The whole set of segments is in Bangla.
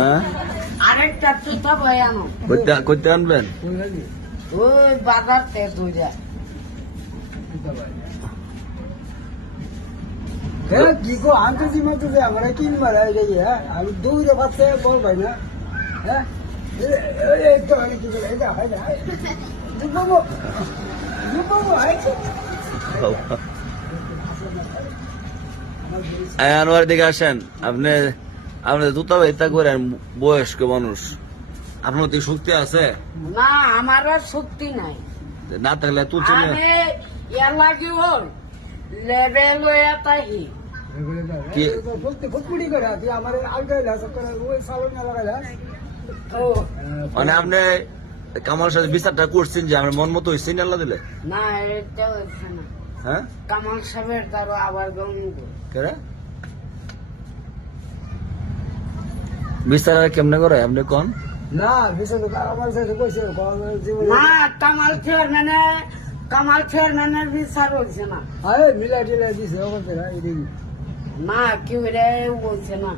হ্যাঁ আরেকটা জুতা ভাই আনো। করতে আনবেন? ওই বাজার থেকে দুইটা। কি গো আনতেছি মাত্র যে আমরা কিনবা আমি দৌড়ে পাচ্ছে বল ভাই না হ্যাঁ তো আমি কি করে এটা হয় না দুবাবু আনোয়ার দিকে আসেন। আপনি আপনি জুতা বাইতা করেন, বয়স্ক মানুষ, আপনার তো শক্তি আছে না, আমার আর শক্তি নাই। না থাকলে তুলছেন আমি এর লাগি ওর লেভেল হয়ে তাহি। কি ফুটফুটি করে তুই আমার আলগাইলা ওই সালন না লাগাইলা ও মানে আপনি কামাল সাথে বিচারটা করছেন যে আমার মন মতো হয়েছে আল্লাহ দিলে? না, এটা হচ্ছে না। হ্যাঁ কামাল সাহেবের দ্বারা আবার গঙ্গ কেরে বিচার আর কেমনে করে আপনি কোন? না বিশাল আমার সাথে কইছে না, কামাল চেয়ারম্যানের বিচার হচ্ছে না। আরে মিলাই টিলাই দিছে ওখান থেকে এদিকে না, কেউ রে বলছে না।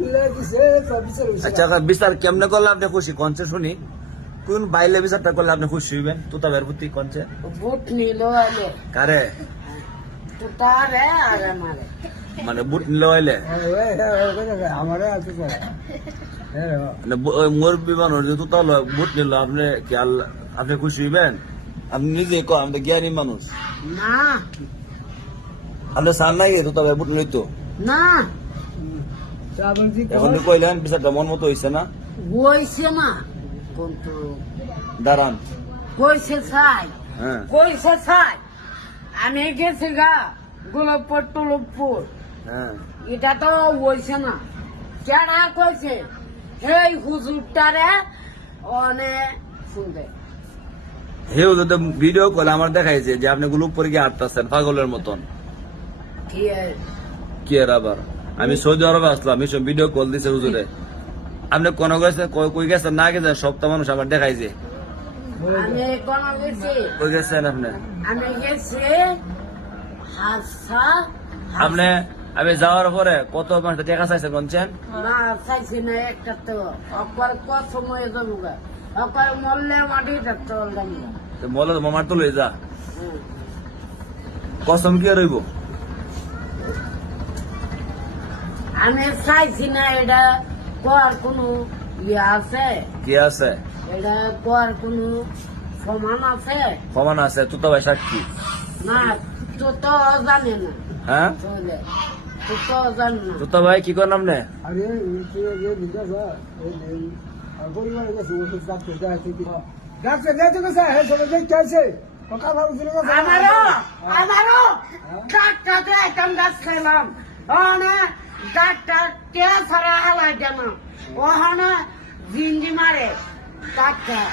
মিলাই দিছে তো বিচার হইছে আচ্ছা বিচার কেমনে করলে আপনি খুশি কনছে শুনি? কোন বাইলে বিচারটা করলে আপনি খুশি হইবেন? তুতা বের প্রতি কনছে ভোট নিল এলে কারে? তুতারে আরে মারে। মানে বুট নিলে হইলে আমারে আছে স্যার মানে মুরব্বী মানুষ যে তুতা বুট নিল, আপনি কি আপনি খুশি হইবেন? আপনি নিজে কো আমি তো জ্ঞানী মানুষ। না আপনি চান নাই তুতা বের বুট লইতো? না, এখন কইলেন বিচারটা মন মতো হইছে না, কইছে না কিন্তু দাঁড়ান। কইছে চাই, হ্যাঁ কইছে চাই। আমি গেছি গা গোলাপপুর টুলুপুর, হ্যাঁ এটা তো হইছে না। কেডা কইছে এই হুজুরটারে অনেক শুনবে। হেউ যদি ভিডিও কল আমার দেখাইছে যে আপনি গুলো উপরে গিয়ে আটতাছেন পাগলের মতন। কি এর? কি এর আবার? আমি সৌদি আরবে আসলাম, এইসব ভিডিও কল দিছে হুজুরে। আপনি কোন গেছেন কই গেছেন না গেছেন সপ্তাহ মানুষ আমার দেখাইছে। আমি কোন গেছি? কই গেছেন আপনি? আমি গেছি হাসা। আপনি আমি যাওয়ার পরে কত মাস দেখা চাইছেন বলছেন? না চাইছি না, একটা তো অকর কত সময় যাবো গা, অকর মরলে মাটি থাকতে বললাম। বলো মামার তো লই যা, কসম কি রইব? আমি চাইছি না, এটা কর কোনো ইয়ে আছে? কি আছে? এটা কর কোনো সমান আছে? সমান আছে, তুতা ভাই সাক্ষী। না, তো তো জানে না। হ্যাঁ চলে তো তো জানে না। তুতা ভাই কি করেন আপনি? আরে আর পরিবারে গেছে ওষুধ ডাক্তার দেখাইছে ডাক্তার দেখতে গেছে হ্যাঁ সবাই দেখতে আছে আমারও ডাক্তার একটা গাছ খাইলাম, ডাক্তার কে ছাড়া হালাই দেন, ওখানে জিন্দি মারে ডাক্তার।